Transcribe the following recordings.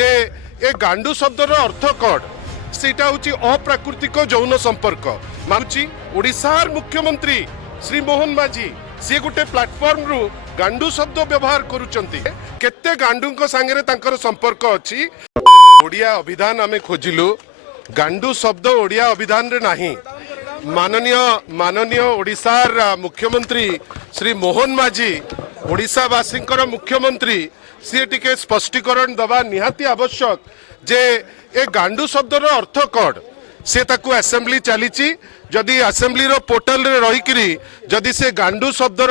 जे ए गांडू शब्दर अर्थ कौन सेटा हूँ अप्राकृतिक यौन संपर्क मानुची ओडिशार मुख्यमंत्री श्री मोहन माझी सी गोटे प्लाटफॉर्म रु गांडू शब्द व्यवहार करुचंती केते गांडू सांगे तांकर संपर्क अच्छी ओडिया अभिधान आमे खोजिलु गांडू शब्द ओडिया अभिधान रे नाही माननीय ओडिशार मुख्यमंत्री श्री मोहन माझी ओडिशावासी मुख्यमंत्री सी टिके स्पष्टीकरण दबा निहाती आवश्यक जे ए गांडू शब्दर अर्थ कौन से ताकू असेंबली चली जदि असेंबली रो पोर्टल रे रहीकरी जदि से गांडू शब्दर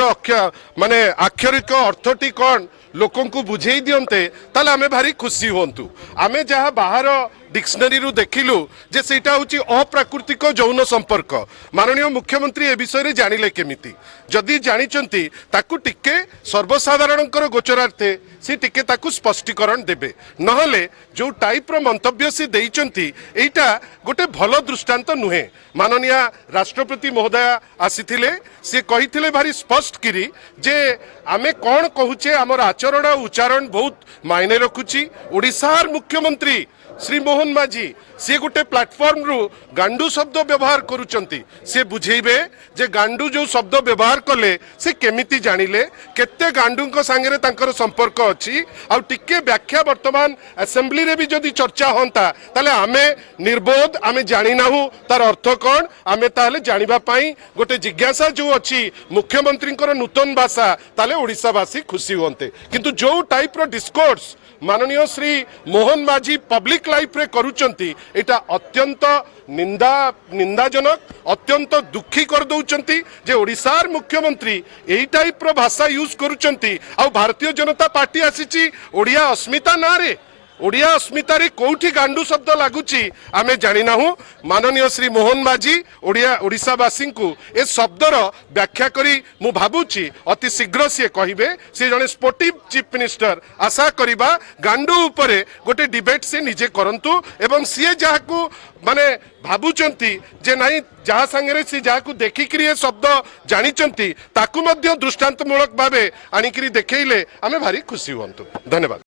माने आक्षरिक अर्थटी कौन लोकों को बुझे दियंते ताले आमे भारी खुशी होंतु आमे जहाँ बाहर डिक्शनरी रु देखिलु जे सेटा होची अप्राकृतिक यौन संपर्क माननीय मुख्यमंत्री ए विषय रे जानिले केमिति जदि जानिचंती ताकू टिके सर्वसाधारणकर गोचरार्थे से टिके ताकू स्पष्टीकरण देबे नहले जो टाइप रो मंतव्य से देइचंती एटा गोटे भलो दृष्टांत नुहे माननीय राष्ट्रपति महोदय आसीथिले से कहिथिले भारी स्पष्ट किरी जे आमे कोन कहूचे हमर आचरण उच्चारण बहुत मायने रखुची ओडिशार मुख्यमंत्री श्री मोहन माझी सी गोटे प्लाटफॉर्म रु गांडू शब्द व्यवहार करुचंती से बुझेबे जे गांडू जो शब्द व्यवहार कले से केमिति जानिले केते गांडू सांगे तांकर संपर्क अच्छी आ टिके व्याख्या वर्तमान असेंबली रे भी जदि चर्चा होता ताले आमे निर्बोध आमे जानि नाहु तार अर्थ कौन आमे ताले जानिबा पई गोटे जिज्ञासा जो अच्छी मुख्यमंत्री नूतन भाषा ताले ओडिशावासी खुशी होते किंतु जो टाइप रो डिस्कोर्स माननीय श्री मोहन माझी पब्लिक लाइफ रे करूचंती एटा अत्यंत निंदाजनक अत्यंत दुखी कर दउचंती जे ओडिशार मुख्यमंत्री एई टाइप रो भाषा यूज करूचंती आ भारतीय जनता पार्टी आसीची ओडिया अस्मिता ना रे ओडिया अस्मिता रे कोठी गांडू शब्द लागुची आमे जानि नाहु माननीय श्री मोहन माझी ओडिशावासी को ए शब्दर व्याख्या करी मु भाबुची अति शीघ्र से कहिबे से जने स्पोर्टिव चीफ मिनिस्टर आशा करिबा गांडू उपरे गोटे डिबेट से निजे करंतु एवं सी जाहाकू माने भाबुचंती जे नाही जहा संगे सी जाहाकू देखिकरी ए शब्द जानिचंती ताकू मध्य दृष्टांतमूलक भावे आनिकरी देखैले आमे भारी खुशी होंतु धन्यवाद।